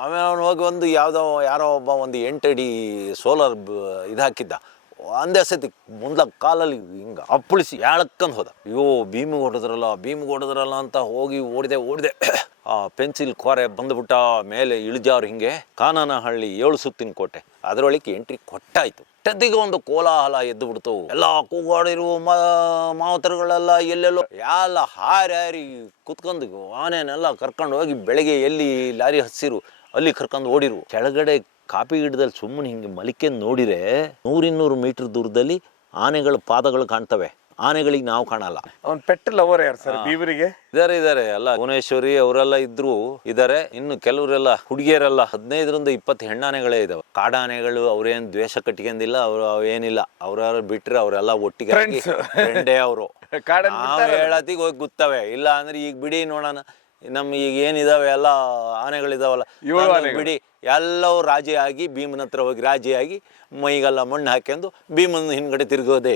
ಆಮೇಲೆ ಅವನು ಹೋಗಿ ಒಂದು ಯಾರೋ ಒಬ್ಬ ಒಂದು 8 ಅಡಿ ಸೋಲಾರ್ ಇದು ಹಾಕಿದ್ದ. ಒಂದೇ ಸತಿ ಮುಂದ್ಲ ಕಾಲಲ್ಲಿ ಹಿಂಗೆ ಅಪ್ಪಳಿಸಿ ಎಳಕ್ಕಂದು ಹೋದ. ಅಯ್ಯೋ ಭೀಮಿಗೆ ಹೊಡೆದ್ರಲ್ಲ ಅಂತ ಹೋಗಿ ಓಡಿದೆ. ಆ ಪೆನ್ಸಿಲ್ ಕೋರೆ ಬಂದುಬಿಟ್ಟ ಮೇಲೆ ಇಳಿಜಾರು. ಹಿಂಗೆ ಕಾನನಹಳ್ಳಿ 7 ಸುತ್ತಿನ ಕೋಟೆ ಅದರೊಳಗೆ ಎಂಟ್ರಿ ಕೊಟ್ಟಾಯ್ತು. ಟದ್ದಿಗೆ ಒಂದು ಕೋಲಾಹಲ ಎದ್ದು ಬಿಡ್ತು. ಎಲ್ಲ ಕೂಗಾಡಿರುವ ಮಾವತರುಗಳೆಲ್ಲ ಎಲ್ಲೆಲ್ಲೋ ಎಲ್ಲ ಹಾರಿ ಕುತ್ಕೊಂಡು ಆನೆನೆಲ್ಲ ಕರ್ಕೊಂಡು ಹೋಗಿ ಬೆಳಗ್ಗೆ ಎಲ್ಲಿ ಲಾರಿ ಹಸಿರು ಅಲ್ಲಿ ಕರ್ಕೊಂಡು ಓಡಿರು. ಕೆಳಗಡೆ ಕಾಪಿ ಗಿಡದಲ್ಲಿ ಸುಮ್ಮನೆ ಹಿಂಗೆ ಮಲಿಕೆಂದು ನೋಡಿದರೆ 100-200 ಮೀಟರ್ ದೂರದಲ್ಲಿ ಆನೆಗಳ ಪಾದಗಳು ಕಾಣ್ತವೆ. ಆನೆಗಳಿಗೆ ನಾವು ಕಾಣಲ್ಲ. ಅವ್ನು ಪೆಟ್ ಲವರ್ ಯಾರು ಸರ್ ಬೀವರಿಗೆ? ಇದಾರೆ ಎಲ್ಲ ಭುವನೇಶ್ವರಿ ಅವರೆಲ್ಲ ಇದ್ದಾರೆ. ಇನ್ನು ಕೆಲವರೆಲ್ಲ ಹುಡುಗಿಯರೆಲ್ಲ 15-20 ಹೆಣ್ಣಾನೆಗಳೇ ಇದಾವೆ. ಕಾಡಾನೆಗಳು ಅವ್ರೇನು ದ್ವೇಷ ಕಟ್ಕೊಂಡಿಲ್ಲ, ಏನಿಲ್ಲ. ಅವ್ರವ್ರು ಬಿಟ್ರೆ ಅವರೆಲ್ಲ ಒಟ್ಟಿಗೆ ಫ್ರೆಂಡೇ ಅವರು. ನಾವು ಹೇಳತ್ತಿಗೆ ಹೋಗಿ ಗೊತ್ತವೆ. ಇಲ್ಲ ಅಂದ್ರೆ ಈಗ ಬಿಡಿ ನೋಡೋಣ, ನಮ್ಮ ಈಗ ಏನಿದಾವೆ ಎಲ್ಲ ಆನೆಗಳಿದಾವಲ್ಲ ಬಿಡಿ, ಎಲ್ಲವೂ ರಾಜಿಯಾಗಿ ಭೀಮನ ಹತ್ರ ಹೋಗಿ ರಾಜಿಯಾಗಿ ಮೈಗೆಲ್ಲ ಮಣ್ಣು ಹಾಕ್ಯಂಡು ಭೀಮನ ಹಿಂದ್ಗಡೆ ತಿರುಗೋದೆ.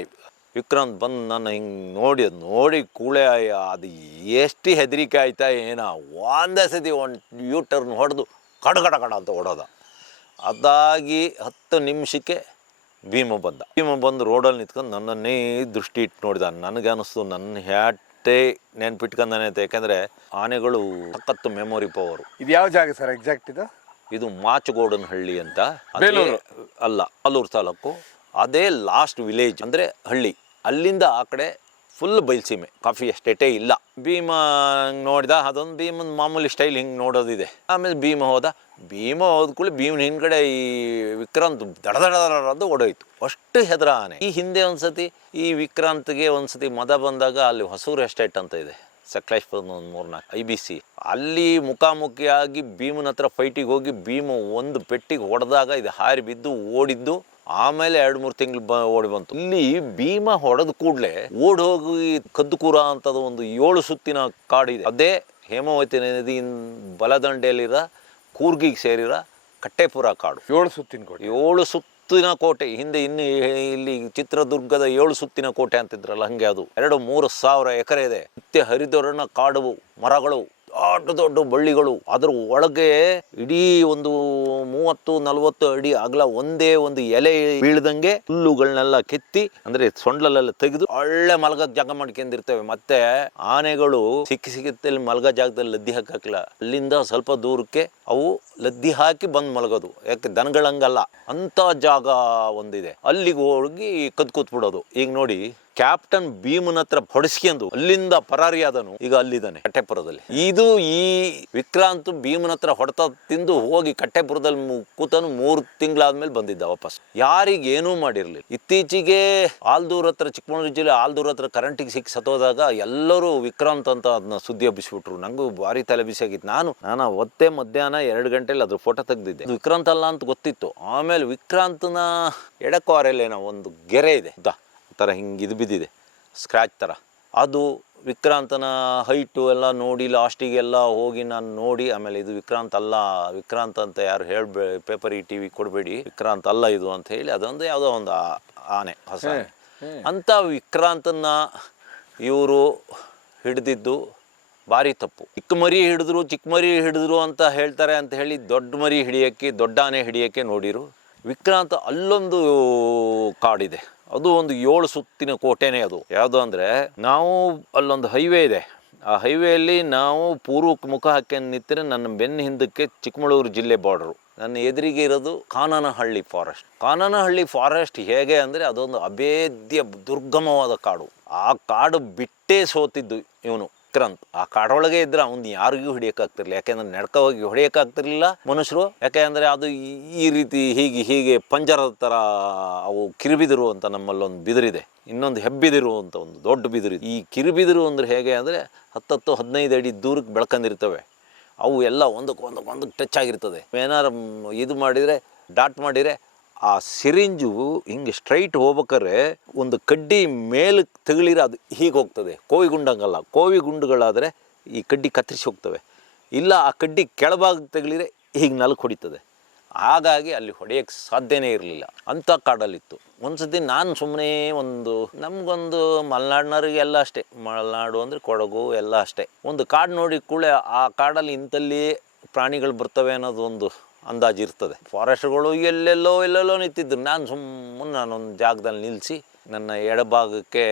ವಿಕ್ರಾಂತ್ ಬಂದು ನನ್ನ ಹಿಂಗೆ ನೋಡಿ ಕೂಳೆ ಅದು ಎಷ್ಟು ಹೆದರಿಕೆ ಆಯ್ತಾ ಏನೋ. ಒಂದೇ ಸತಿ ಒಂದು U-turn ಹೊಡೆದು ಕಡ ಅಂತ ಹೊಡೋದ. ಅದಾಗಿ 10 ನಿಮಿಷಕ್ಕೆ ಭೀಮ ಬಂದು ರೋಡಲ್ಲಿ ನಿಂತ್ಕೊಂಡು ನನ್ನನ್ನೇ ದೃಷ್ಟಿ ಇಟ್ಟು ನೋಡಿದ. ನನಗೆ ಅನ್ನಿಸ್ತು ನನ್ನ ಹ್ಯಾಟೇ ನೆನ್ಪಿಟ್ಕೊಂಡಾನೆ ಅಂತ. ಯಾಕೆಂದರೆ ಆನೆಗಳು ಸಖತ್ತು ಮೆಮೊರಿ ಪವರು. ಇದು ಯಾವ ಜಾಗ ಸರ್ ಎಕ್ಸಾಕ್ಟ್? ಇದು ಮಾಚಗೋಡನಹಳ್ಳಿ ಅಂತ, ಆಲೂರು ತಾಲೂಕು. ಅದೇ ಲಾಸ್ಟ್ ವಿಲೇಜ್ ಅಂದರೆ ಹಳ್ಳಿ. ಅಲ್ಲಿಂದ ಆ ಕಡೆ ಫುಲ್ ಬಯಲ್ಸೀಮೆ, ಕಾಫಿ ಎಸ್ಟೇಟೇ ಇಲ್ಲ. ಭೀಮ ನೋಡಿದ, ಅದೊಂದು ಭೀಮನ ಮಾಮೂಲಿ ಸ್ಟೈಲ್ ಹಿಂಗೆ ನೋಡೋದಿದೆ. ಆಮೇಲೆ ಭೀಮ ಹೋದ ಕೂಡಲೇ ಭೀಮನ ಹಿಂದ್ಗಡೆ ಈ ವಿಕ್ರಾಂತ್ ದಡದಡದು ಓಡೋಯ್ತು. ಅಷ್ಟು ಹೆದರ ಆನೆ. ಈ ಹಿಂದೆ ಒಂದ್ಸತಿ ಈ ವಿಕ್ರಾಂತ್ಗೆ ಒಂದ್ಸತಿ ಮದ ಬಂದಾಗ ಅಲ್ಲಿ ಹೊಸೂರು ಎಸ್ಟೇಟ್ ಅಂತ ಇದೆ, ಸಕಲೇಶ್ಪುರ 3-4 IBC, ಅಲ್ಲಿ ಮುಖಾಮುಖಿಯಾಗಿ ಭೀಮನ ಹತ್ರ ಫೈಟಿಗೆ ಹೋಗಿ ಭೀಮ ಒಂದು ಪೆಟ್ಟಿಗೆ ಹೊಡೆದಾಗ ಇದು ಹಾರಿ ಬಿದ್ದು ಓಡಿದ್ದು. ಆಮೇಲೆ 2-3 ತಿಂಗಳು ಓಡಿ ಬಂತು. ಇಲ್ಲಿ ಭೀಮ ಹೊಡೆದ ಕೂಡಲೇ ಓಡಿ ಹೋಗಿ ಕದ್ದುಕೂರ ಅಂತದ ಒಂದು 7 ಸುತ್ತಿನ ಕಾಡಿದೆ. ಅದೇ ಹೇಮಾವತಿ ನದಿ ಬಲದಂಡೆಯಲ್ಲಿರೋ ಕೂರ್ಗಿಗೆ ಸೇರಿರೋ ಕಟ್ಟೆಪುರ ಕಾಡು. 7 ಸುತ್ತಿನ ಕೋಟೆ. ಹಿಂದೆ ಇನ್ನು ಇಲ್ಲಿ ಚಿತ್ರದುರ್ಗದ 7 ಸುತ್ತಿನ ಕೋಟೆ ಅಂತಿದ್ರಲ್ಲ, ಹಂಗೆ ಅದು 2-3 ಸಾವಿರ ಎಕರೆ ಇದೆ. ನಿತ್ಯ ಹರಿದೊರಣ ಕಾಡು, ಮರಗಳು, ದೊಡ್ಡ ಬಳ್ಳಿಗಳು. ಅದ್ರ ಒಳಗೆ ಇಡೀ ಒಂದು 30-40 ಅಡಿ ಅಗಲ ಒಂದೇ ಒಂದು ಎಲೆ ಬೀಳ್ದಂಗೆ ಹುಲ್ಲುಗಳನ್ನೆಲ್ಲ ಕೆತ್ತಿ, ಅಂದ್ರೆ ಸೊಂಡ್ಲೆಲ್ಲ ತೆಗೆದು ಒಳ್ಳೆ ಮಲಗದ ಜಾಗ ಮಾಡ್ಕೊಂಡಿರ್ತೇವೆ. ಮತ್ತೆ ಆನೆಗಳು ಸಿಕ್ಕಲ್ಲಿ ಮಲಗೋ ಜಾಗದಲ್ಲಿ ಲದ್ದಿ ಹಾಕಲ್ಲ, ಅಲ್ಲಿಂದ ಸ್ವಲ್ಪ ದೂರಕ್ಕೆ ಅವು ಲದ್ದಿ ಹಾಕಿ ಬಂದು ಮಲಗೋದು. ಯಾಕೆ ದನಗಳಂಗಲ್ಲ, ಅಂತ ಜಾಗ ಒಂದಿದೆ. ಅಲ್ಲಿಗೆ ಹೋಗಿ ಕೂತ್ಬಿಡೋದು. ಈಗ ನೋಡಿ, ಕ್ಯಾಪ್ಟನ್ ಭೀಮನ ಹತ್ರ ಹೊಡೆಸ್ಕೊಂಡು ಅಲ್ಲಿಂದ ಪರಾರಿಯಾದನು, ಈಗ ಅಲ್ಲಿದ್ದಾನೆ ಕಟ್ಟೆಪುರದಲ್ಲಿ. ಇದು ಈ ವಿಕ್ರಾಂತ್ ಭೀಮನ ಹತ್ರ ಹೊಡೆತ ತಿಂದು ಹೋಗಿ ಕಟ್ಟೆಪುರದಲ್ಲಿ ಕೂತನು. 3 ತಿಂಗಳಾದ್ಮೇಲೆ ಬಂದಿದ್ದ ವಾಪಸ್. ಯಾರಿಗೇನೂ ಮಾಡಿರ್ಲಿಲ್ಲ. ಇತ್ತೀಚೆಗೆ ಆಲ್ದೂರ್ ಹತ್ರ, ಚಿಕ್ಕಮಗಳೂರು ಜಿಲ್ಲೆ ಆಲ್ದೂರ್ ಹತ್ರ ಕರೆಂಟಿಗೆ ಸಿಕ್ಕಿ ಸತ್ತೋದಾಗ ಎಲ್ಲರೂ ವಿಕ್ರಾಂತ್ ಅಂತ ಅದನ್ನ ಸುದ್ದಿ ಹಬ್ಬಿಸ್ಬಿಟ್ರು. ನಂಗೂ ಭಾರಿ ತಲೆ ಬಿಸಿ ಆಗಿತ್ತು. ನಾನು ಒತ್ತೆ ಮಧ್ಯಾಹ್ನ 2 ಗಂಟೆಲಿ ಅದ್ರ ಫೋಟೋ ತೆಗ್ದಿದ್ದೆ. ವಿಕ್ರಾಂತ್ ಅಲ್ಲ ಅಂತ ಗೊತ್ತಿತ್ತು. ಆಮೇಲೆ ವಿಕ್ರಾಂತನ ಎಡಕ್ವಾರಲ್ಲೇನೋ ಒಂದು ಗೆರೆ ಇದೆ ಥರ, ಹಿಂಗೆ ಇದು ಬಿದ್ದಿದೆ ಸ್ಕ್ರ್ಯಾಚ್ ಥರ. ಅದು ವಿಕ್ರಾಂತನ ಹೈಟು ಎಲ್ಲ ನೋಡಿ ಲಾಸ್ಟಿಗೆಲ್ಲ ಹೋಗಿ ನಾನು ನೋಡಿ, ಆಮೇಲೆ ಇದು ವಿಕ್ರಾಂತ್ ಅಲ್ಲ, ವಿಕ್ರಾಂತ್ ಅಂತ ಯಾರು ಪೇಪರ್ TV ಕೊಡಬೇಡಿ, ವಿಕ್ರಾಂತ್ ಅಲ್ಲ ಇದು ಅಂತ ಹೇಳಿ ಅದೊಂದು ಯಾವುದೋ ಒಂದು ಆನೆ, ಹೊಸ ಅಂತ ವಿಕ್ರಾಂತನ ಇವರು ಹಿಡಿದಿದ್ದು ಭಾರಿ ತಪ್ಪು. ಚಿಕ್ಕ ಮರಿ ಹಿಡಿದ್ರು ಅಂತ ಹೇಳ್ತಾರೆ ಅಂತ ಹೇಳಿ ದೊಡ್ಡ ಆನೆ ಹಿಡಿಯೋಕ್ಕೆ ನೋಡಿರು. ವಿಕ್ರಾಂತ್ ಅಲ್ಲೊಂದು ಕಾಡಿದೆ, ಅದು ಒಂದು 7 ಸುತ್ತಿನ ಕೋಟೆನೇ. ಅದು ಯಾವುದು ಅಂದರೆ, ನಾವು ಅಲ್ಲೊಂದು ಹೈವೇ ಇದೆ. ಆ ಹೈವೇಯಲ್ಲಿ ನಾವು ಪೂರ್ವಕ್ಕೆ ಮುಖ ಹಾಕ್ಯಂಡು ನಿಂತರೆ ನನ್ನ ಬೆನ್ನ ಹಿಂದಕ್ಕೆ ಚಿಕ್ಕಮಗಳೂರು ಜಿಲ್ಲೆ ಬಾರ್ಡರು, ನನ್ನ ಎದುರಿಗೆ ಇರೋದು ಕಾನನಹಳ್ಳಿ ಫಾರೆಸ್ಟ್. ಹೇಗೆ ಅಂದರೆ ಅದೊಂದು ಅಭೇದ್ಯ ದುರ್ಗಮವಾದ ಕಾಡು. ಆ ಕಾಡು ಬಿಟ್ಟೇ ಸೋತಿದ್ದು ಇವನು ವಿಕ್ರಾಂತ್. ಆ ಕಾಡೊಳಗೆ ಇದ್ರೆ ಅವ್ನು ಯಾರಿಗೂ ಹಿಡಿಯೋಕ್ಕಾಗ್ತಿರ್ಲಿಲ್ಲ. ಯಾಕೆಂದ್ರೆ ನಡ್ಕ ಹೋಗಿ ಹೊಡೆಯೋಕ್ಕಾಗ್ತಿರ್ಲಿಲ್ಲ ಮನುಷ್ಯರು. ಯಾಕೆಂದರೆ ಅದು ಈ ರೀತಿ ಹೀಗೆ ಪಂಜರದ ಥರ ಅವು ಕಿರುಬಿದಿರು ಅಂತ ನಮ್ಮಲ್ಲೊಂದು ಬಿದಿರಿದೆ, ಇನ್ನೊಂದು ಹೆಬ್ಬಿದಿರು ಅಂತ ಒಂದು ದೊಡ್ಡ ಬಿದಿರು. ಈ ಕಿರುಬಿದಿರು ಅಂದರೆ ಹೇಗೆ ಅಂದರೆ 10-15 ಅಡಿ ದೂರಕ್ಕೆ ಬೆಳ್ಕೊಂಡಿರ್ತವೆ. ಅವು ಎಲ್ಲ ಒಂದಕ್ಕೆ ಟಚ್ ಆಗಿರ್ತದೆ. ಏನಾರು ಇದು ಮಾಡಿದರೆ, ಡಾಟ್ ಮಾಡಿದರೆ ಆ ಸಿರಿಂಜು ಹಿಂಗೆ ಸ್ಟ್ರೈಟ್ ಹೋಗ್ಬೇಕಾದ್ರೆ ಒಂದು ಕಡ್ಡಿ ಮೇಲಕ್ಕೆ ತಗುಲಿದ್ರೆ ಅದು ಹೀಗೆ ಹೋಗ್ತದೆ. ಕೋವಿಗುಂಡಂಗಲ್ಲ, ಕೋವಿಗುಂಡುಗಳಾದರೆ ಈ ಕಡ್ಡಿ ಕತ್ತರಿಸಿ ಹೋಗ್ತವೆ. ಇಲ್ಲ ಆ ಕಡ್ಡಿ ಕೆಳಭಾಗಕ್ಕೆ ತಗುಲಿದ್ರೆ ಹೀಗೆ ನಲಕ್ಕೆ ಹೊಡಿತದೆ. ಹಾಗಾಗಿ ಅಲ್ಲಿ ಹೊಡೆಯೋಕ್ಕೆ ಸಾಧ್ಯನೇ ಇರಲಿಲ್ಲ, ಅಂಥ ಕಾಡಲ್ಲಿತ್ತು. ಒಂದು ಸತಿ ನಾನು ಸುಮ್ಮನೆ ನಮಗೊಂದು ಮಲೆನಾಡಿನವ್ರಿಗೆಲ್ಲ ಅಷ್ಟೇ, ಮಲೆನಾಡು ಅಂದರೆ ಕೊಡಗು ಎಲ್ಲ ಅಷ್ಟೇ, ಒಂದು ಕಾಡು ನೋಡಿ ಕೂಡಲೇ ಆ ಕಾಡಲ್ಲಿ ಇಂಥಲ್ಲಿ ಪ್ರಾಣಿಗಳು ಬರ್ತವೆ ಅನ್ನೋದು ಒಂದು ಅಂದಾಜು ಇರ್ತದೆ. ಫಾರೆಸ್ಟ್ಗಳು ಎಲ್ಲೆಲ್ಲೋ ನಿಂತಿದ್ರು. ನಾನೊಂದು ಜಾಗದಲ್ಲಿ ನಿಲ್ಲಿಸಿ ನನ್ನ ಎಡಭಾಗಕ್ಕೆ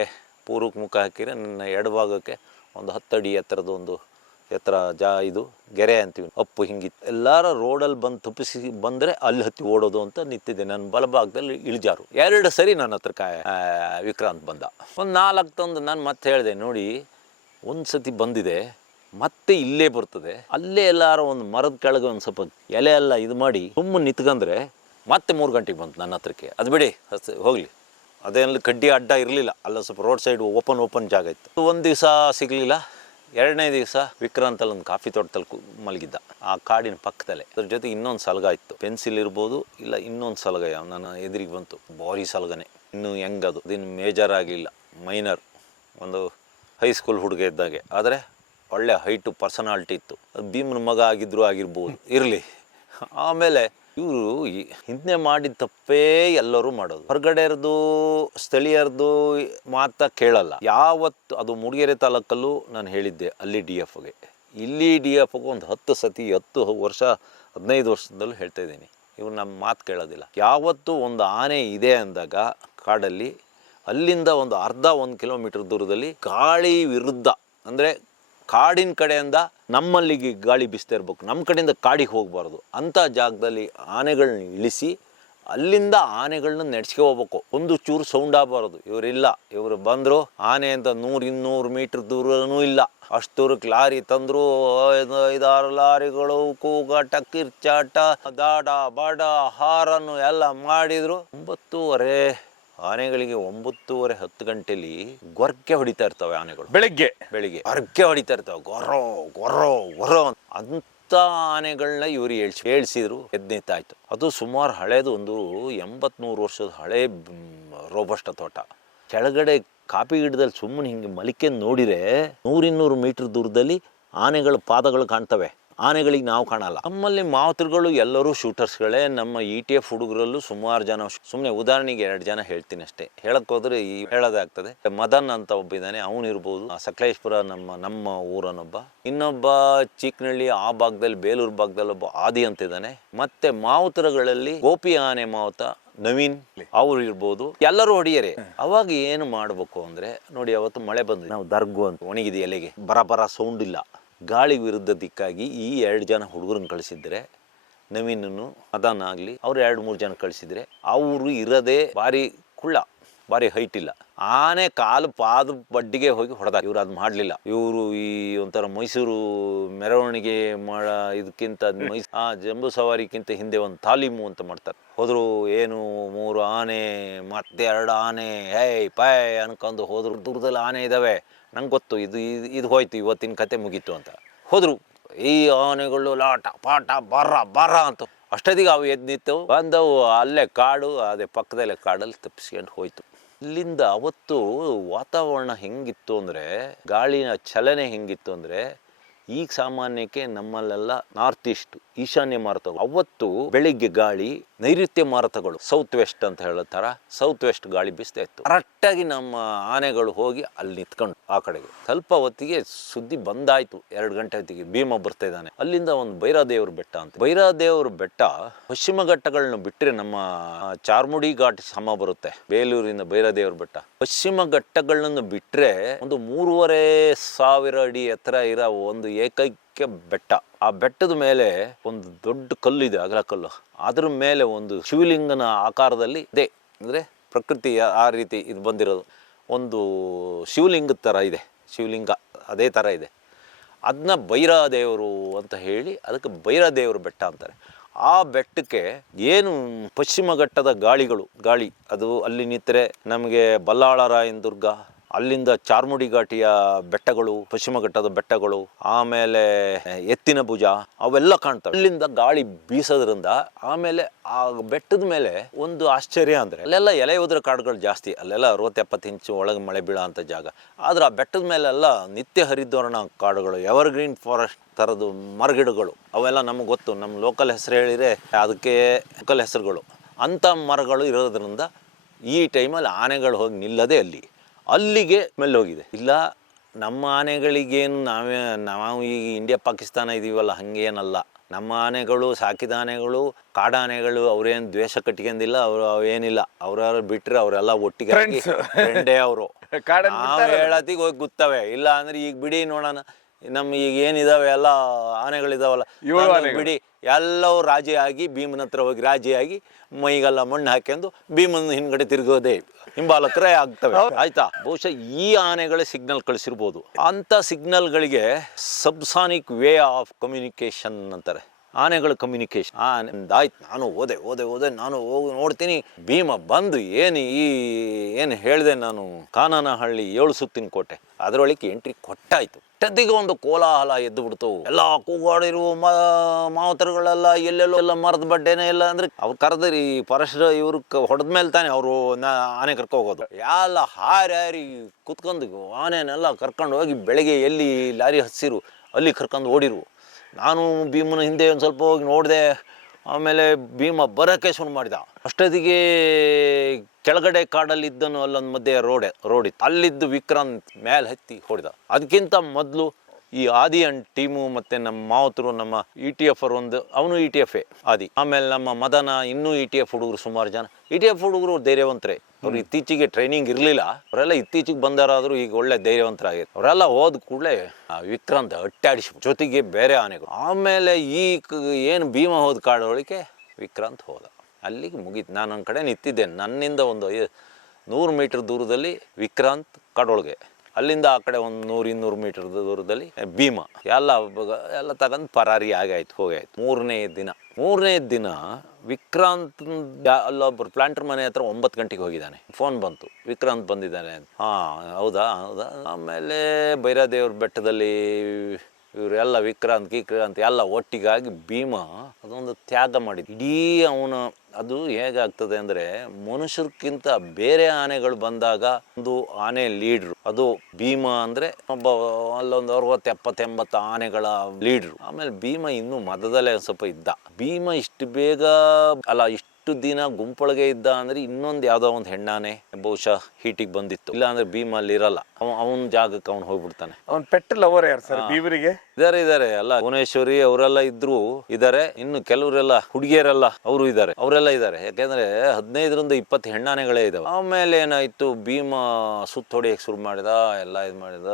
ಪೂರ್ವಕ್ಕೆ ಮುಖ ಹಾಕಿದರೆ ನನ್ನ ಎಡಭಾಗಕ್ಕೆ ಒಂದು 10 ಅಡಿ ಎತ್ತರದ ಒಂದು ಎತ್ತರ ಇದು ಗೆರೆ ಅಂತೀವಿ, ಅಪ್ಪು ಹಿಂಗಿತ್ತು. ಎಲ್ಲರ ರೋಡಲ್ಲಿ ಬಂದು ತುಪ್ಪಿಸಿ ಬಂದರೆ ಅಲ್ಲಿ ಹತ್ತಿ ಓಡೋದು ಅಂತ ನಿಂತಿದ್ದೆ. ನನ್ನ ಬಲಭಾಗದಲ್ಲಿ ಇಳಿಜಾರು. 2 ಸರಿ ನನ್ನ ಹತ್ರ ವಿಕ್ರಾಂತ್ ಬಂದ. ಒಂದು 4 ತಂದು ನಾನು ಮತ್ತೆ ಹೇಳಿದೆ, ನೋಡಿ ಒಂದು ಸತಿ ಬಂದಿದೆ, ಮತ್ತೆ ಇಲ್ಲೇ ಬರ್ತದೆ, ಅಲ್ಲೇ ಎಲ್ಲಾರು ಒಂದು ಮರದ ಕೆಳಗೆ ಒಂದು ಸ್ವಲ್ಪ ಎಲೆ ಎಲ್ಲ ಇದು ಮಾಡಿ ಸುಮ್ಮನೆ ನಿಂತ್ಕೊಂಡ್ರೆ ಮತ್ತೆ 3 ಗಂಟೆಗೆ ಬಂತು ನನ್ನ ಹತ್ರಕ್ಕೆ. ಅದು ಬಿಡಿ ಹೋಗಲಿ, ಅದೇನಲ್ಲಿ ಕಡ್ಡಿ ಅಡ್ಡ ಇರಲಿಲ್ಲ, ಅಲ್ಲ ಸ್ವಲ್ಪ ರೋಡ್ ಸೈಡ್ ಓಪನ್ ಜಾಗ ಇತ್ತು. ಒಂದು ದಿವಸ ಸಿಗಲಿಲ್ಲ. 2ನೇ ದಿವಸ ವಿಕ್ರಾಂತಲ್ಲಿ ಒಂದು ಕಾಫಿ ತೋಟದಲ್ಲಿ ಮಲಗಿದ್ದ, ಆ ಕಾಡಿನ ಪಕ್ಕದಲ್ಲೇ. ಅದ್ರ ಜೊತೆ ಇನ್ನೊಂದು ಸಲಗ ಇತ್ತು, ಪೆನ್ಸಿಲ್ ಇರ್ಬೋದು, ಇಲ್ಲ ಇನ್ನೊಂದು ಸಲಗ ನನ್ನ ಎದುರಿಗೆ ಬಂತು. ಭಾರಿ ಸಲಗನೆ, ಇನ್ನೂ ಹೆಂಗದು, ಅದಿನ್ನು ಮೇಜರ್ ಆಗಲಿಲ್ಲ, ಮೈನರ್, ಒಂದು ಹೈಸ್ಕೂಲ್ ಹುಡುಗ ಇದ್ದಾಗೆ. ಆದರೆ ಒಳ್ಳೆ ಹೈಟು, ಪರ್ಸನಾಲಿಟಿ ಇತ್ತು. ಅದು ಭೀಮನ ಮಗ ಆಗಿರ್ಬೋದು, ಇರಲಿ. ಆಮೇಲೆ ಇವರು ಹಿಂದೆ ಮಾಡಿದ ತಪ್ಪೇ ಎಲ್ಲರೂ ಮಾಡೋದು. ಹೊರಗಡೆಯರ್ದು ಸ್ಥಳೀಯರದು ಮಾತಾ ಕೇಳಲ್ಲ ಯಾವತ್ತು. ಅದು ಮೂಡಿಗೆರೆ ತಾಲೂಕಲ್ಲೂ ನಾನು ಹೇಳಿದ್ದೆ, ಅಲ್ಲಿ DFಗೆ, ಇಲ್ಲಿ DFಗೆ ಒಂದು 10 ಸತಿ 10 ವರ್ಷ 15 ವರ್ಷದಲ್ಲೂ ಹೇಳ್ತಾ ಇದ್ದೀನಿ, ಇವ್ರು ನಮ್ಮ ಮಾತು ಕೇಳೋದಿಲ್ಲ. ಯಾವತ್ತು ಒಂದು ಆನೆ ಇದೆ ಅಂದಾಗ ಕಾಡಲ್ಲಿ, ಅಲ್ಲಿಂದ ಒಂದು ಅರ್ಧ 1 ಕಿಲೋಮೀಟರ್ ದೂರದಲ್ಲಿ ಗಾಳಿ ವಿರುದ್ಧ, ಅಂದರೆ ಕಾಡಿನ ಕಡೆಯಿಂದ ನಮ್ಮಲ್ಲಿಗೆ ಗಾಳಿ ಬೀಸ್ತಾ ಇರ್ಬೇಕು, ನಮ್ಮ ಕಡೆಯಿಂದ ಕಾಡಿಗೆ ಹೋಗಬಾರ್ದು ಅಂಥ ಜಾಗದಲ್ಲಿ ಆನೆಗಳನ್ನ ಇಳಿಸಿ ಅಲ್ಲಿಂದ ಆನೆಗಳನ್ನ ನಡೆಸ್ಕೊ ಹೋಗ್ಬೇಕು. ಒಂದು ಚೂರು ಸೌಂಡ್ ಆಗಬಾರ್ದು. ಇವರಿಲ್ಲ, ಇವರು ಬಂದರು, ಆನೆ ಅಂತ 100-200 ಮೀಟ್ರ್ ದೂರನೂ ಇಲ್ಲ, ಅಷ್ಟು ದೂರಕ್ಕೆ ಲಾರಿ ತಂದರು. 5-6 ಲಾರಿಗಳು, ಕೂಗಾಟ, ಕಿರ್ಚಾಟ, ದಾಡ ಬಾಡ ಹಾರನ್ನು ಎಲ್ಲ ಮಾಡಿದರು. 9:30 ಆನೆಗಳಿಗೆ 9:30 10 ಗಂಟೆಲಿ ಗೊರ್ಕೆ ಹೊಡಿತಾ ಇರ್ತವೆ ಆನೆಗಳು. ಬೆಳಿಗ್ಗೆ ಅರ್ಕೆ ಹೊಡಿತಾ ಇರ್ತವೆ, ಗೊರ್ರೋ ಅಂತ ಆನೆಗಳನ್ನ ಇವರು ಹೇಳ್ಸಿದ್ರು. ಎದ್ನಿತ್ತಾಯ್ತು. ಅದು ಸುಮಾರು ಹಳೇದು, ಒಂದು 80-100 ವರ್ಷದ ಹಳೆ ರೋಬಸ್ಟ ತೋಟ. ಕೆಳಗಡೆ ಕಾಫಿ ಗಿಡದಲ್ಲಿ ಸುಮ್ಮನೆ ಹಿಂಗೆ ಮಲಿಕೆ ನೋಡಿದರೆ 100-200 ಮೀಟ್ರ್ ದೂರದಲ್ಲಿ ಆನೆಗಳ ಪಾದಗಳು ಕಾಣ್ತವೆ. ಆನೆಗಳಿಗೆ ನಾವು ಕಾಣಲ್ಲ. ನಮ್ಮಲ್ಲಿ ಮಾವುತರುಗಳು ಎಲ್ಲರೂ ಶೂಟರ್ಸ್ಗಳೇ. ನಮ್ಮ ETF ಹುಡುಗರಲ್ಲೂ ಸುಮಾರು ಜನ, ಸುಮ್ಮನೆ ಉದಾಹರಣೆಗೆ 2 ಜನ ಹೇಳ್ತೀನಿ ಅಷ್ಟೇ, ಹೇಳಕ್ಕೆ ಹೋದರೆ ಹೇಳೋದೇ ಆಗ್ತದೆ. ಮದನ್ ಅಂತ ಒಬ್ಬ ಇದ್ದಾನೆ, ಅವನಿರ್ಬೋದು. ಸಕಲೇಶ್ಪುರ ನಮ್ಮ ಊರನೊಬ್ಬ. ಇನ್ನೊಬ್ಬ ಚೀಕ್ನಳ್ಳಿ ಆ ಭಾಗದಲ್ಲಿ, ಬೇಲೂರು ಭಾಗದಲ್ಲಿ ಒಬ್ಬ ಆದಿ ಅಂತಿದ್ದಾನೆ. ಮತ್ತೆ ಮಾವುತರುಗಳಲ್ಲಿ ಗೋಪಿ ಆನೆ ಮಾವುತ ನವೀನ್ ಅವ್ರು ಇರ್ಬೋದು, ಎಲ್ಲರೂ ಹೊಡಿಯರೆ. ಅವಾಗ ಏನು ಮಾಡಬೇಕು ಅಂದರೆ, ನೋಡಿ ಅವತ್ತು ಮಳೆ ಬಂದು ನಾವು ದರ್ಗು ಅಂತ ಒಣಗಿದೆ ಎಲೆಗೆ, ಬರ ಸೌಂಡ್ ಇಲ್ಲ. ಗಾಳಿ ವಿರುದ್ಧ ದಿಕ್ಕಾಗಿ ಈ 2 ಜನ ಹುಡುಗರನ್ನ ಕಳಿಸಿದ್ರೆ, ನವೀನನ್ನು ಅದನ್ನಾಗಲಿ ಅವ್ರು 2-3 ಜನ ಕಳಿಸಿದ್ರೆ, ಅವರು ಇರೋದೇ ಭಾರಿ ಕುಳ್ಳ, ಭಾರಿ ಹೈಟ್ ಇಲ್ಲ. ಆನೆ ಕಾಲು ಪಾದ ಬಡ್ಡಿಗೆ ಹೋಗಿ ಹೊಡೆದ. ಇವ್ರು ಅದು ಮಾಡಲಿಲ್ಲ. ಇವರು ಈ ಒಂಥರ ಮೈಸೂರು ಮೆರವಣಿಗೆ ಇದಕ್ಕಿಂತ ಜಂಬೂ ಸವಾರಿಗಿಂತ ಹಿಂದೆ ಒಂದು ತಾಲೀಮು ಅಂತ ಮಾಡ್ತಾರೆ. ಹೋದ್ರು, ಏನು 3 ಆನೆ ಮತ್ತೆ 2 ಆನೆ ಪಾಯ್ ಅನ್ಕೊಂಡು ಹೋದ್ರು. ದೂರದಲ್ಲಿ ಆನೆ ಇದ್ದಾವೆ, ನಂಗೆ ಗೊತ್ತು, ಇದು ಹೋಯ್ತು, ಇವತ್ತಿನ ಕತೆ ಮುಗೀತು ಅಂತ ಹೋದ್ರು. ಈ ಆನೆಗಳು ಲಾಟ ಪಾಟ ಬರ್ರ ಅಂತ ಅಷ್ಟೊತ್ತಿಗೆ ಅವು ಎದ್ದು ನಿಂತು ಬಂದವು. ಅಲ್ಲೇ ಕಾಡು, ಅದೇ ಪಕ್ಕದಲ್ಲೇ ಕಾಡಲ್ಲಿ ತಪ್ಪಿಸ್ಕೊಂಡು ಹೋಯ್ತು. ಇಲ್ಲಿಂದ ಅವತ್ತು ವಾತಾವರಣ ಹೆಂಗಿತ್ತು ಅಂದರೆ, ಗಾಳಿನ ಚಲನೆ ಹೆಂಗಿತ್ತು ಅಂದರೆ, ಈಗ ಸಾಮಾನ್ಯಕ್ಕೆ ನಮ್ಮಲ್ಲೆಲ್ಲ ನಾರ್ತ್ ಈಸ್ಟ್ ಈಶಾನ್ಯ ಮಾರುತಗಳು. ಅವತ್ತು ಬೆಳಿಗ್ಗೆ ಗಾಳಿ ನೈಋತ್ಯ ಮಾರುತಗಳು, ಸೌತ್ ವೆಸ್ಟ್ ಅಂತ ಹೇಳುತ್ತಾರ, ಸೌತ್ ವೆಸ್ಟ್ ಗಾಳಿ ಬೀಸ್ತಾ ಇತ್ತು. ಕರೆಕ್ಟಾಗಿ ನಮ್ಮ ಆನೆಗಳು ಹೋಗಿ ಅಲ್ಲಿ ನಿಂತ್ಕೊಂಡು ಆ ಕಡೆಗೆ ಸ್ವಲ್ಪ ಹೊತ್ತಿಗೆ ಸುದ್ದಿ ಬಂದಾಯ್ತು. 2 ಗಂಟೆ ಹೊತ್ತಿಗೆ ಭೀಮ ಬರ್ತಾ ಇದ್ದಾನೆ. ಅಲ್ಲಿಂದ ಒಂದು ಭೈರಾದೇವ್ರ ಬೆಟ್ಟ ಅಂತ, ಭೈರಾದೇವ್ರ ಬೆಟ್ಟ ಪಶ್ಚಿಮ ಘಟ್ಟಗಳನ್ನ ಬಿಟ್ಟರೆ ನಮ್ಮ ಚಾರ್ಮುಡಿ ಘಾಟ್ ಸಮ ಬರುತ್ತೆ. ಬೇಲೂರಿನ ಭೈರಾದೇವ್ರ ಬೆಟ್ಟ ಪಶ್ಚಿಮ ಘಟ್ಟಗಳನ್ನ ಬಿಟ್ಟರೆ ಒಂದು 3500 ಅಡಿ ಎತ್ತರ ಇರೋ ಒಂದು ಏಕೈಕ ಬೆಟ್ಟ. ಆ ಬೆಟ್ಟದ ಮೇಲೆ ಒಂದು ದೊಡ್ಡ ಕಲ್ಲು ಇದೆ, ಅಗಲ ಕಲ್ಲು. ಅದ್ರ ಮೇಲೆ ಒಂದು ಶಿವಲಿಂಗನ ಆಕಾರದಲ್ಲಿ ಇದೆ, ಅಂದರೆ ಪ್ರಕೃತಿ ಆ ರೀತಿ ಇದು ಬಂದಿರೋದು. ಒಂದು ಶಿವಲಿಂಗದ ಥರ ಇದೆ, ಶಿವಲಿಂಗ ಅದೇ ಥರ ಇದೆ. ಅದನ್ನ ಭೈರಾದೇವರು ಅಂತ ಹೇಳಿ ಅದಕ್ಕೆ ಭೈರಾದೇವ್ರ ಬೆಟ್ಟ ಅಂತಾರೆ. ಆ ಬೆಟ್ಟಕ್ಕೆ ಏನು ಪಶ್ಚಿಮ ಘಟ್ಟದ ಗಾಳಿ ಅದು ಅಲ್ಲಿ ನಿಂತರೆ ನಮಗೆ ಬಲ್ಲಾಳರಾಯನ ದುರ್ಗ, ಅಲ್ಲಿಂದ ಚಾರ್ಮುಡಿ ಘಾಟಿಯ ಬೆಟ್ಟಗಳು, ಪಶ್ಚಿಮ ಘಟ್ಟದ ಬೆಟ್ಟಗಳು, ಆಮೇಲೆ ಎತ್ತಿನ ಭುಜ ಅವೆಲ್ಲ ಕಾಣ್ತವೆ. ಅಲ್ಲಿಂದ ಗಾಳಿ ಬೀಸೋದ್ರಿಂದ ಆಮೇಲೆ ಆ ಬೆಟ್ಟದ ಮೇಲೆ ಒಂದು ಆಶ್ಚರ್ಯ ಅಂದರೆ, ಅಲ್ಲೆಲ್ಲ ಎಲೆ ಉದ್ರ ಕಾಡುಗಳು ಜಾಸ್ತಿ, ಅಲ್ಲೆಲ್ಲ 60-70 ಇಂಚು ಒಳಗೆ ಮಳೆ ಬೀಳೋ ಅಂಥ ಜಾಗ. ಆದರೆ ಆ ಬೆಟ್ಟದ ಮೇಲೆಲ್ಲ ನಿತ್ಯ ಹರಿದ್ವರ್ಣ ಕಾಡುಗಳು, ಎವರ್ಗ್ರೀನ್ ಫಾರೆಸ್ಟ್ ಥರದ್ದು ಮರಗಿಡಗಳು, ಅವೆಲ್ಲ ನಮಗೆ ಗೊತ್ತು. ನಮ್ಮ ಲೋಕಲ್ ಹೆಸರು ಹೇಳಿದರೆ ಅದಕ್ಕೆ ಲೋಕಲ್ ಹೆಸರುಗಳು. ಅಂಥ ಮರಗಳು ಇರೋದ್ರಿಂದ ಈ ಟೈಮಲ್ಲಿ ಆನೆಗಳು ಹೋಗಿ ನಿಲ್ಲದೆ ಅಲ್ಲಿಗೆ ಹೋಗಿದೆ. ಇಲ್ಲ ನಮ್ಮ ಆನೆಗಳಿಗೇನು ನಾವು ಈಗ ಇಂಡಿಯಾ ಪಾಕಿಸ್ತಾನ ಇದೀವಲ್ಲ, ಹಾಗೇನಲ್ಲ. ನಮ್ಮ ಆನೆಗಳು, ಸಾಕಿದ ಆನೆಗಳು, ಕಾಡಾನೆಗಳು ಅವ್ರೇನು ದ್ವೇಷ ಕಟ್ಕೊಂಡಿಲ್ಲ, ಅವರು ಅವೇನಿಲ್ಲ. ಅವ್ರವ್ರು ಬಿಟ್ಟರೆ ಅವರೆಲ್ಲ ಒಟ್ಟಿಗೆ ಫ್ರೆಂಡೇ ಅವರು. ನಾವು ಹೇಳತ್ತಿಗೆ ಹೋಗಿ ಗೊತ್ತವೆ, ಇಲ್ಲ ಅಂದ್ರೆ ಈಗ ಬಿಡಿ ನೋಡೋಣ. ನಮ್ಮ ಈಗ ಏನಿದಾವೆ ಎಲ್ಲ ಆನೆಗಳಿದಾವಲ್ಲ, ಬಿಡಿ ಎಲ್ಲವೂ ರಾಜಿಯಾಗಿ ಭೀಮನ ಹತ್ರ ಹೋಗಿ ರಾಜಿಯಾಗಿ ಮೈಗೆಲ್ಲ ಮಣ್ಣು ಹಾಕ್ಯಂಡು ಭೀಮನ ಹಿಂದ್ಗಡೆ ತಿರುಗೋದೇ ಹಿಂಬಾಲಕರೇ ಆಗ್ತವೆ. ಆಯ್ತಾ, ಬಹುಶಃ ಈ ಆನೆಗಳೇ ಸಿಗ್ನಲ್ ಕಳಿಸಿರ್ಬೋದು. ಅಂಥ ಸಿಗ್ನಲ್ಗಳಿಗೆ ಸಬ್ಸಾನಿಕ್ ವೇ ಆಫ್ ಕಮ್ಯುನಿಕೇಶನ್ ಅಂತಾರೆ. ಆನೆಗಳ ಕಮ್ಯುನಿಕೇಶನ್. ಆಯ್ತು, ನಾನು ಹೋದೆ ನಾನು ಹೋಗಿ ನೋಡ್ತೀನಿ. ಭೀಮ ಬಂದು ಏನು ಹೇಳಿದೆ ನಾನು, ಕಾನನಹಳ್ಳಿ 7 ಸುತ್ತಿನ ಕೋಟೆ ಅದರೊಳಗೆ ಎಂಟ್ರಿ ಕೊಟ್ಟಾಯ್ತು. ಅಷ್ಟೊತ್ತಿಗೆ ಒಂದು ಕೋಲಾಹಲ ಎದ್ದು ಬಿಡ್ತು. ಎಲ್ಲ ಕೂಗಾಡಿರುವ ಮಾವತರುಗಳೆಲ್ಲ ಎಲ್ಲೆಲ್ಲೋ ಎಲ್ಲ ಮರದ ಬಡ್ಡೆನೇ ಇಲ್ಲ ಅಂದ್ರೆ ಅವ್ರು ಕರೆದ್ರಿ ಫಾರೆಸ್ಟ್ ಇವ್ರು ಹೊಡೆದ್ಮೇಲೆ ತಾನೆ ಅವರು ಆನೆ ಕರ್ಕೊ ಹೋಗೋದು. ಎಲ್ಲ ಹಾರಿ ಕುತ್ಕೊಂಡು ಆನೆನೆಲ್ಲ ಕರ್ಕೊಂಡು ಹೋಗಿ ಬೆಳಗ್ಗೆ ಎಲ್ಲಿ ಲಾರಿ ಹಸಿರು ಅಲ್ಲಿ ಕರ್ಕೊಂಡು ಓಡಿರು. ನಾನು ಭೀಮನ ಹಿಂದೆ ಒಂದು ಸ್ವಲ್ಪ ಹೋಗಿ ನೋಡಿದೆ. ಆಮೇಲೆ ಭೀಮ ಬರೋಕ್ಕೆ ಶುರು ಮಾಡಿದ. ಅಷ್ಟೊತ್ತಿಗೆ ಕೆಳಗಡೆ ಕಾಡಲ್ಲಿದ್ದನು, ಅಲ್ಲೊಂದು ಮಧ್ಯೆ ರೋಡ್ ಇತ್ತು, ಅಲ್ಲಿದ್ದು ವಿಕ್ರಾಂತ್ ಮೇಲೆ ಹತ್ತಿ ಹೊಡೆದ. ಅದಕ್ಕಿಂತ ಮೊದಲು ಈ ಆದಿ ಅಂಡ್ ಟೀಮು ಮತ್ತು ನಮ್ಮ ಮಾವತರು, ನಮ್ಮ ETF ಒಂದು, ಅವನು ETF ಆದಿ, ಆಮೇಲೆ ನಮ್ಮ ಮದನ, ಇನ್ನೂ ETF ಹುಡುಗರು ಸುಮಾರು ಜನ. ETF ಹುಡುಗರು ಧೈರ್ಯವಂತರೇ. ಅವ್ರು ಇತ್ತೀಚೆಗೆ ಟ್ರೈನಿಂಗ್ ಇರಲಿಲ್ಲ, ಅವರೆಲ್ಲ ಇತ್ತೀಚೆಗೆ ಬಂದರಾದರೂ ಈಗ ಒಳ್ಳೆ ಧೈರ್ಯವಂತರಾಗಿತ್ತು. ಅವರೆಲ್ಲ ಹೋದ ಕೂಡಲೇ ವಿಕ್ರಾಂತ್ ಅಟ್ಟಾಡಿಸಿ ಜೊತೆಗೆ ಬೇರೆ ಆನೆಗಳು. ಆಮೇಲೆ ಏನು ಭೀಮ ಹೋದ ಕಾಡೊಳಗೆ ವಿಕ್ರಾಂತ್ ಹೋದ. ಅಲ್ಲಿಗೆ ಮುಗೀತು. ನಾನು ಒಂದು ಕಡೆ ನಿಂತಿದ್ದೇನೆ, ನನ್ನಿಂದ ಒಂದು 100 ಮೀಟರ್ ದೂರದಲ್ಲಿ ವಿಕ್ರಾಂತ್ ಕಾಡೊಳಗೆ, ಅಲ್ಲಿಂದ ಆ ಕಡೆ ಒಂದು 100-200 ಮೀಟರ್ ದೂರದಲ್ಲಿ ಭೀಮ. ಎಲ್ಲ ತಗೊಂಡು ಪರಾರಿ ಹೋಗಾಯ್ತು. ಮೂರನೇ ದಿನ ವಿಕ್ರಾಂತ್ ಅಲ್ಲೊಬ್ಬರು ಪ್ಲಾಂಟರ್ ಮನೆ ಹತ್ರ 9 ಗಂಟೆಗೆ ಹೋಗಿದ್ದಾನೆ. ಫೋನ್ ಬಂತು, ವಿಕ್ರಾಂತ್ ಬಂದಿದ್ದಾನೆ ಅಂತ. ಹೌದಾ. ಆಮೇಲೆ ಭೈರಾದೇವ್ರ ಬೆಟ್ಟದಲ್ಲಿ ಇವರೆಲ್ಲ ವಿಕ್ರಾಂತ್ ಎಲ್ಲ ಒಟ್ಟಿಗಾಗಿ ಭೀಮ ಅದೊಂದು ತ್ಯಾಗ ಮಾಡಿದ. ಇಡೀ ಅವನ ಅದು ಹೇಗಾಗ್ತದೆ ಅಂದರೆ, ಮನುಷ್ಯರ್ಕಿಂತ ಬೇರೆ ಆನೆಗಳು ಬಂದಾಗ ಒಂದು ಆನೆ ಲೀಡ್ರು, ಅದು ಭೀಮ ಅಂದರೆ ಒಬ್ಬ ಅಲ್ಲೊಂದು 60-70-80 ಆನೆಗಳ ಲೀಡ್ರು. ಆಮೇಲೆ ಭೀಮ ಇನ್ನೂ ಮದದಲ್ಲೇ ಸ್ವಲ್ಪ ಇದ್ದ. ಭೀಮ ಇಷ್ಟು ಬೇಗ ಅಲ್ಲ, ಇಷ್ಟು ದಿನ ಗುಂಪೊಳಗೆ ಇದ್ದ ಅಂದರೆ ಇನ್ನೊಂದು ಯಾವುದೋ ಒಂದು ಹೆಣ್ಣಾನೆ ಬಹುಶಃ ಹೀಟಿಗೆ ಬಂದಿತ್ತು. ಇಲ್ಲ ಅಂದ್ರೆ ಭೀಮ ಅಲ್ಲಿ ಇರಲ್ಲ, ಅವನ ಜಾಗಕ್ಕೆ ಅವನು ಹೋಗ್ಬಿಡ್ತಾನೆ. ಅವನ್ ಪೆಟ್ ಲವರ್ ಯಾರು ಸರ್ ಬೀವರಿಗೆ? ಇದಾರೆ ಎಲ್ಲ ಭುವನೇಶ್ವರಿ ಅವರೆಲ್ಲ ಇದ್ದಾರೆ. ಇನ್ನು ಕೆಲವರೆಲ್ಲ ಹುಡುಗಿಯರೆಲ್ಲ ಅವರು ಅವರೆಲ್ಲ ಇದ್ದಾರೆ. ಯಾಕೆಂದ್ರೆ 15-20 ಹೆಣ್ಣಾನೆಗಳೇ ಇದಾವೆ. ಆಮೇಲೆ ಏನಾಯ್ತು, ಭೀಮ ಸುತ್ತ ಹೊಡಿಯಕ್ಕೆ ಶುರು ಮಾಡಿದ. ಎಲ್ಲ ಇದು ಮಾಡಿದ,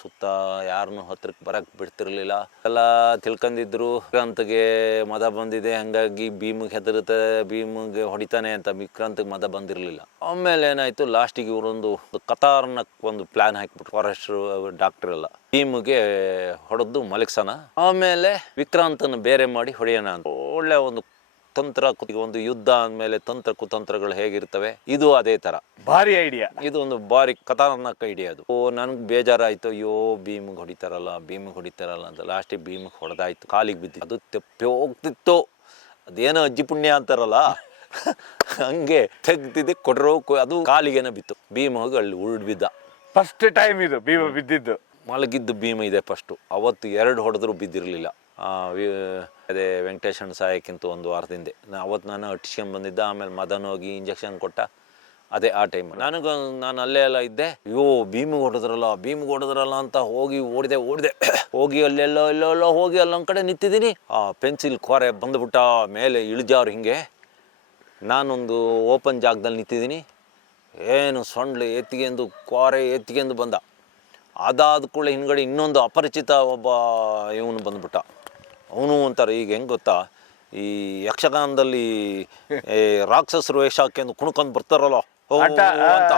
ಸುತ್ತ ಯಾರನ್ನು ಹತ್ರಕ್ಕೆ ಬರಕ್ ಬಿಡ್ತಿರ್ಲಿಲ್ಲ. ಎಲ್ಲ ತಿಳ್ಕೊಂಡಿದ್ರು ವಿಕ್ರಾಂತ್ಗೆ ಮದ ಬಂದಿದೆ, ಹಂಗಾಗಿ ಭೀಮಿಗೆ ಹೆದರುತ್ತೆ, ಭೀಮಿಗೆ ಹೊಡಿತಾನೆ ಅಂತ. ವಿಕ್ರಾಂತ್ಗೆ ಮದ ಬಂದಿರಲಿಲ್ಲ. ಆಮೇಲೆ ಏನಾಯ್ತು, ಲಾಸ್ಟಿಗೆ ಇವರೊಂದು ಕತಾರ್ನಕ್ ಒಂದು ಪ್ಲಾನ್ ಹಾಕಿಬಿಟ್ರು ಫಾರೆಸ್ಟ್ ಡಾಕ್ಟರ್ ಎಲ್ಲ. ಭೀಮಿಗೆ ಹೊಡೆದು ಮಲಗ್ಸೋಣ, ಆಮೇಲೆ ವಿಕ್ರಾಂತನ ಬೇರೆ ಮಾಡಿ ಹೊಡೆಯೋಣ ಅಂತ. ಒಳ್ಳೆ ಒಂದು ತಂತ್ರ. ಒಂದು ಯುದ್ಧ ಅಂದಮೇಲೆ ತಂತ್ರ ಕುತಂತ್ರಗಳು ಹೇಗಿರ್ತವೆ, ಇದು ಅದೇ ತರ ಭಾರಿ ಐಡಿಯಾ. ಇದು ಒಂದು ಭಾರಿ ಖತರ್ನಾಕ್ ಐಡಿಯಾ ಅದು. ನನ್ಗೆ ಬೇಜಾರಾಯ್ತು, ಅಯ್ಯೋ ಭೀಮಿಗೆ ಹೊಡಿತಾರಲ್ಲ ಅಂತ. ಲಾಸ್ಟಿಗೆ ಭೀಮಿಗೆ ಹೊಡೆದಾಯ್ತು, ಕಾಲಿಗೆ ಬಿದ್ದಿತ್ತು. ಅದು ತೆಪ್ಪಿ ಹೋಗ್ತಿತ್ತು. ಅದೇನೋ ಅಜ್ಜಿ ಪುಣ್ಯ ಅಂತಾರಲ್ಲ ಹಂಗೆ ತೆಗ್ದಿದ್ದೆ ಕೊಡ್ರೋ, ಅದು ಕಾಲಿಗೇನೋ ಬಿತ್ತು. ಭೀಮ ಹೋಗಿ ಅಲ್ಲಿ ಬಿದ್ದ. ಫಸ್ಟ್ ಟೈಮ್ ಇದು ಭೀಮ ಬಿದ್ದಿದ್ದು. ಮಲಗಿದ್ದು ಭೀಮ ಇದೆ ಫಸ್ಟು. ಅವತ್ತು 2 ಹೊಡೆದ್ರು ಬಿದ್ದಿರಲಿಲ್ಲ. ಅದೇ ವೆಂಕಟೇಶನ್ ಸಾಯಕ್ಕಿಂತ ಒಂದು ವಾರದಿಂದ ಅವತ್ತು ನಾನು ಬಂದಿದ್ದ. ಆಮೇಲೆ ಮದನ್ ಹೋಗಿ ಇಂಜೆಕ್ಷನ್ ಕೊಟ್ಟ. ಅದೇ ಆ ಟೈಮ್ ನಾನು ಅಲ್ಲೇ ಎಲ್ಲ ಇದ್ದೆ. ಅಯ್ಯೋ ಭೀಮಿಗೆ ಹೊಡೆದ್ರಲ್ಲ ಅಂತ ಹೋಗಿ ಓಡಿದೆ. ಹೋಗಿ ಅಲ್ಲೆಲ್ಲೋ ಹೋಗಿ ಅಲ್ಲೊಂದು ಕಡೆ ನಿಂತಿದ್ದೀನಿ. ಆ ಪೆನ್ಸಿಲ್ ಕೋರೆ ಬಂದುಬಿಟ್ಟ ಮೇಲೆ ಇಳಿಜಾರು. ಹಿಂಗೆ ನಾನೊಂದು ಓಪನ್ ಜಾಗದಲ್ಲಿ ನಿಂತಿದ್ದೀನಿ. ಏನು ಸೊಂಡ್ಲು ಕೋರೆ ಎತ್ತಿಗೆಂದು ಬಂದ. ಅದಾದ ಕೂಡಲೇ ಹಿಂದ್ಗಡೆ ಇನ್ನೊಂದು ಅಪರಿಚಿತ ಒಬ್ಬ ಇವನು ಬಂದ್ಬಿಟ್ಟ. ಅವನು ಅಂತಾರೆ, ಈಗ ಹೆಂಗೆ ಗೊತ್ತಾ, ಈ ಯಕ್ಷಗಾನದಲ್ಲಿ ರಾಕ್ಷಸರು ವೇಷ ಹಾಕ್ಯಂದು ಕುಣ್ಕೊಂಡು ಬರ್ತಾರಲ್ಲ ಅಂತ.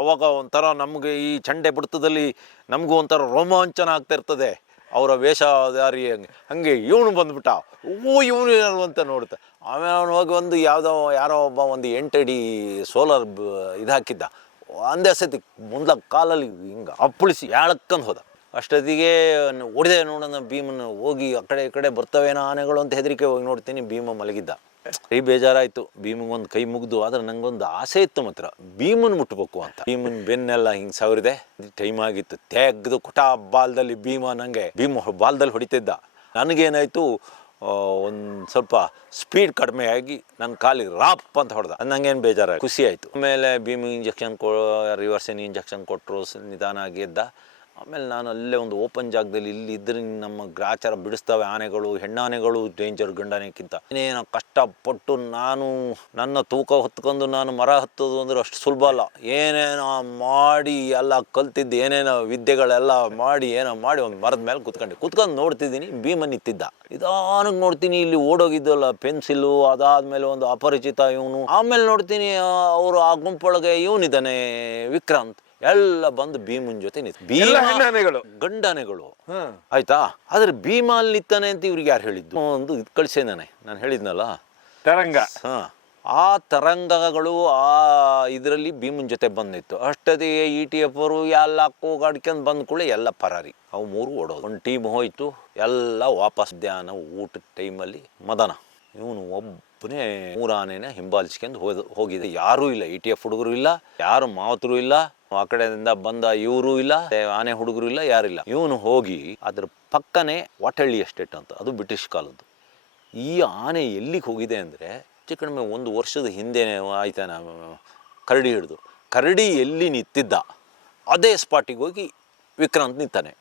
ಅವಾಗ ಒಂಥರ ನಮಗೆ ಈ ಚಂಡೆ ಬಿಡ್ತದಲ್ಲಿ ನಮಗೂ ಒಂಥರ ರೋಮಾಂಚನ ಆಗ್ತಾ ಇರ್ತದೆ ಅವರ ವೇಷಧಾರಿ. ಹಂಗೆ ಇವನು ಬಂದ್ಬಿಟ್ಟ. ಇವನು ಯಾರು ಅಂತ ನೋಡುತ್ತೆ. ಆಮೇಲೆ ಅವನು ಹೋಗಿ ಒಂದು ಯಾರೋ ಒಬ್ಬ ಒಂದು 8 ಅಡಿ ಸೋಲಾರ್ ಇದು ಹಾಕಿದ್ದ. ಒಂದೇ ಸತಿ ಮುಂದೆ ಕಾಲಲ್ಲಿ ಹಿಂಗೆ ಅಪ್ಪಳಿಸಿ ಎಳಕ್ಕಂದು ಹೋದ. ಅಷ್ಟೊತ್ತಿಗೆ ಹೊಡೆದೆ. ನೋಡೋಣ ಭೀಮನ ಹೋಗಿ ಆ ಕಡೆ ಈ ಕಡೆ ಬರ್ತವೇನೋ ಆನೆಗಳು ಅಂತ ಹೆದರಿಕೆ ಹೋಗಿ ನೋಡ್ತೀನಿ, ಭೀಮ ಮಲಗಿದ್ದ. ಕೈ ಬೇಜಾರಾಯಿತು. ಭೀಮಗೊಂದು ಕೈ ಮುಗಿದು. ಆದರೆ ನಂಗೊಂದು ಆಸೆ ಇತ್ತು ಮಾತ್ರ, ಭೀಮನ್ ಮುಟ್ಬೇಕು ಅಂತ. ಭೀಮನ್ ಬೆನ್ನೆಲ್ಲ ಹಿಂಗೆ ಸವರಿದೆ. ಟೈಮ್ ಆಗಿತ್ತು. ತೆಗ್ದು ಕುಟಾ ಬಾಲ್ದಲ್ಲಿ ಭೀಮ ಬಾಲ್ದಲ್ಲಿ ಹೊಡಿತಿದ್ದ. ನನಗೇನಾಯಿತು, ಒಂದು ಸ್ವಲ್ಪ ಸ್ಪೀಡ್ ಕಡಿಮೆ ಆಗಿ ನನ್ನ ಕಾಲಿಗೆ ರಾಪ್ ಅಂತ ಹೊಡೆದ. ನಂಗೇನು ಬೇಜಾರಾಗಿ ಖುಷಿ ಆಯಿತು. ಆಮೇಲೆ ಭೀಮಿಗೆ ಇಂಜೆಕ್ಷನ್ ರಿವರ್ಸಿನ್ ಇಂಜೆಕ್ಷನ್ ಕೊಟ್ಟರು. ನಿಧಾನ ಆಗಿ ಎದ್ದ. ಆಮೇಲೆ ನಾನು ಅಲ್ಲೇ ಒಂದು ಓಪನ್ ಜಾಗದಲ್ಲಿ ಇಲ್ಲಿ ಇದ್ರೆ ನಮ್ಮ ಗ್ರಾಚಾರ ಬಿಡಿಸ್ತವೆ ಆನೆಗಳು, ಹೆಣ್ಣಾನೆಗಳು ಡೇಂಜರ್ ಗಂಡಾನೆಕ್ಕಿಂತ. ಏನೇನೋ ಕಷ್ಟಪಟ್ಟು ನಾನು ನನ್ನ ತೂಕ ಹೊತ್ಕೊಂಡು ನಾನು ಮರ ಹತ್ತೋದು ಅಂದ್ರೆ ಅಷ್ಟು ಸುಲಭ ಅಲ್ಲ. ಏನೇನೋ ಮಾಡಿ ಎಲ್ಲ ಕಲ್ತಿದ್ದು ಏನೇನೋ ವಿದ್ಯೆಗಳೆಲ್ಲ ಮಾಡಿ ಏನೋ ಮಾಡಿ ಒಂದು ಮರದ ಮೇಲೆ ಕುತ್ಕೊಂಡು ನೋಡ್ತಿದ್ದೀನಿ. ಭೀಮ ನಿಂತಿದ್ದ. ನಿಧಾನಕ್ಕೆ ನೋಡ್ತೀನಿ, ಇಲ್ಲಿ ಓಡೋಗಿದ್ದಲ್ಲ ಪೆನ್ಸಿಲು, ಅದಾದ್ಮೇಲೆ ಒಂದು ಅಪರಿಚಿತ ಇವನು. ಆಮೇಲೆ ನೋಡ್ತೀನಿ ಅವರು ಆ ಗುಂಪೊಳಗೆ ಇವನಿದ್ದಾನೆ ವಿಕ್ರಾಂತ್. ಎಲ್ಲ ಬಂದು ಭೀಮನ್ ಜೊತೆ ಹೆಣ್ಣಾನೆಗಳು, ಗಂಡಾನೆಗಳು. ಆಯ್ತಾ? ಆದ್ರೆ ಭೀಮ ಅಲ್ಲಿ ನಿಂತಾನೆ ಅಂತ ಇವ್ರಿಗೆ ಯಾರು ಹೇಳಿದ್ದು? ಒಂದು ಇದು ಕಳಿಸಿದಾನೆ, ನಾನು ಹೇಳಿದ್ನಲ್ಲ ತರಂಗ. ಆ ತರಂಗಗಳು ಆ ಇದರಲ್ಲಿ ಭೀಮನ್ ಜೊತೆ ಬಂದಿತ್ತು. ಅಷ್ಟೊತ್ತಿಗೆ ETF ಅವರು ಎಲ್ಲ ಕೂಗಾಡ್ಕೊಂಡು ಬಂದ ಕೂಡ ಎಲ್ಲ ಪರಾರಿ. ಅವು 3 ಓಡೋದು. ಒಂದು ಟೀಮ್ ಹೋಯ್ತು, ಎಲ್ಲ ವಾಪಸ್. ಧ್ಯಾನ ಊಟದ ಟೈಮಲ್ಲಿ ಮದನ ಇವನು ಒಬ್ಬನೇ 3 ಆನೆನ ಹಿಂಬಾಲಿಸ್ಕೊಂಡು ಹೋಗಿದೆ. ಯಾರೂ ಇಲ್ಲ, ETF ಹುಡುಗರು ಇಲ್ಲ, ಯಾರು ಮಾವತರು ಇಲ್ಲ, ಆ ಕಡೆಯಿಂದ ಬಂದ ಇವರು ಇಲ್ಲ, ಆನೆ ಹುಡುಗರು ಇಲ್ಲ, ಯಾರಿಲ್ಲ. ಇವನು ಹೋಗಿ ಅದ್ರ ಪಕ್ಕನೇ ವಾಟಳ್ಳಿ ಎಸ್ಟೇಟ್ ಅಂತ, ಅದು ಬ್ರಿಟಿಷ್ ಕಾಲದ್ದು. ಈ ಆನೆ ಎಲ್ಲಿಗೆ ಹೋಗಿದೆ ಅಂದರೆ ಹೆಚ್ಚು ಕಡಿಮೆ 1 ವರ್ಷದ ಹಿಂದೆ ಆಯ್ತಾನ ಕರಡಿ ಹಿಡಿದು. ಕರಡಿ ಎಲ್ಲಿ ನಿಂತಿದ್ದ ಅದೇ ಸ್ಪಾಟಿಗೆ ಹೋಗಿ ವಿಕ್ರಾಂತ್ ನಿಂತಾನೆ.